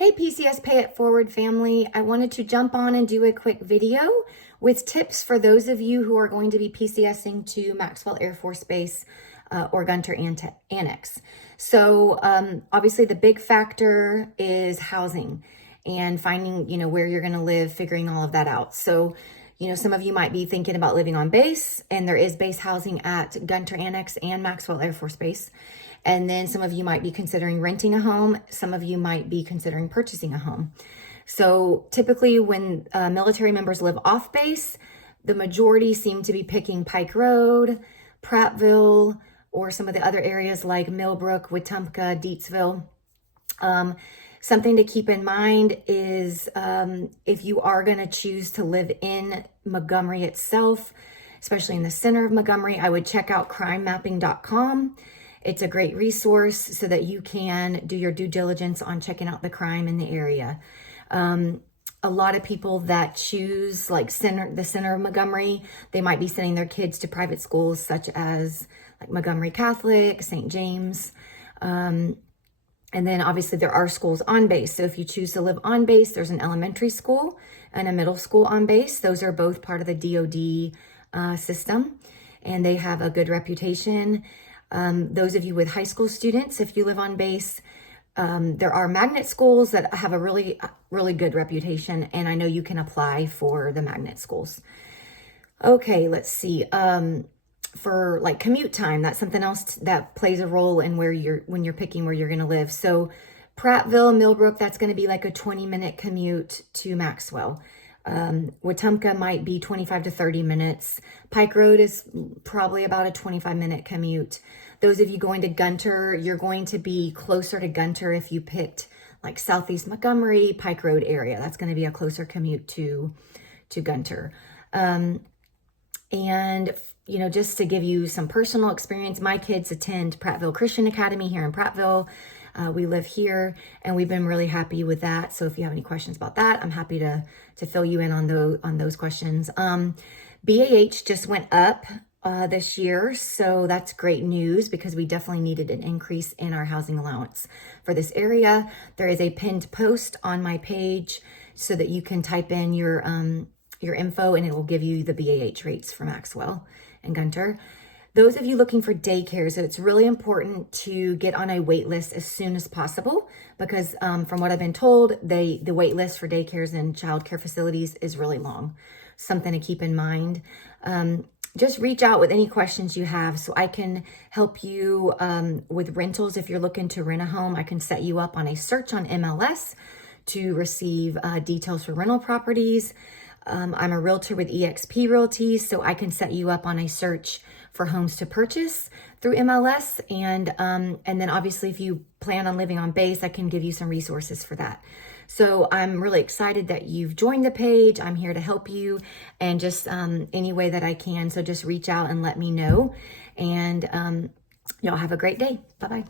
Hey PCS Pay It Forward family, I wanted to jump on and do a quick video with tips for those of you who are going to be PCSing to Maxwell Air Force Base or Gunter Annex. So obviously the big factor is housing and finding, where you're going to live, figuring all of that out. So, some of you might be thinking about living on base, and there is base housing at Gunter Annex and Maxwell Air Force Base. And then some of you might be considering renting a home. Some of you might be considering purchasing a home. So typically when military members live off base, the majority seem to be picking Pike Road, Prattville, or some of the other areas like Millbrook, Wetumpka, Deatsville. Something to keep in mind is if you are going to choose to live in Montgomery itself, especially in the center of Montgomery, I would check out crimemapping.com. It's a great resource so that you can do your due diligence on checking out the crime in the area. A lot of people that choose the center of Montgomery, they might be sending their kids to private schools such as like Montgomery Catholic, St. James. And then obviously there are schools on base. So if you choose to live on base, there's an elementary school and a middle school on base. Those are both part of the DoD system, and they have a good reputation. Those of you with high school students, if you live on base, there are magnet schools that have a really, really good reputation, and I know you can apply for the magnet schools. Okay, let's see. For like commute time, that's something else that plays a role in when you're picking where you're going to live. So Prattville, Millbrook, that's going to be like a 20-minute commute to Maxwell. Wetumpka might be 25 to 30 minutes. Pike Road is probably about a 25-minute commute. Those of you going to Gunter, you're going to be closer to Gunter if you picked like Southeast Montgomery, Pike Road area. That's going to be a closer commute to Gunter. And just to give you some personal experience, my kids attend Prattville Christian Academy here in Prattville. We live here, and we've been really happy with that. So if you have any questions about that, I'm happy to fill you in on those questions. BAH just went up this year, so that's great news because we definitely needed an increase in our housing allowance for this area. There is a pinned post on my page so that you can type in your info, and it will give you the BAH rates for Maxwell and Gunter. Those of you looking for daycare, so it's really important to get on a wait list as soon as possible because from what I've been told, the wait list for daycares and child care facilities is really long. Something to keep in mind. Just reach out with any questions you have so I can help you with rentals. If you're looking to rent a home, I can set you up on a search on MLS to receive details for rental properties. I'm a realtor with eXp Realty, so I can set you up on a search for homes to purchase through MLS. And then obviously if you plan on living on base, I can give you some resources for that. So I'm really excited that you've joined the page. I'm here to help you and just any way that I can. So just reach out and let me know. And y'all have a great day. Bye-bye.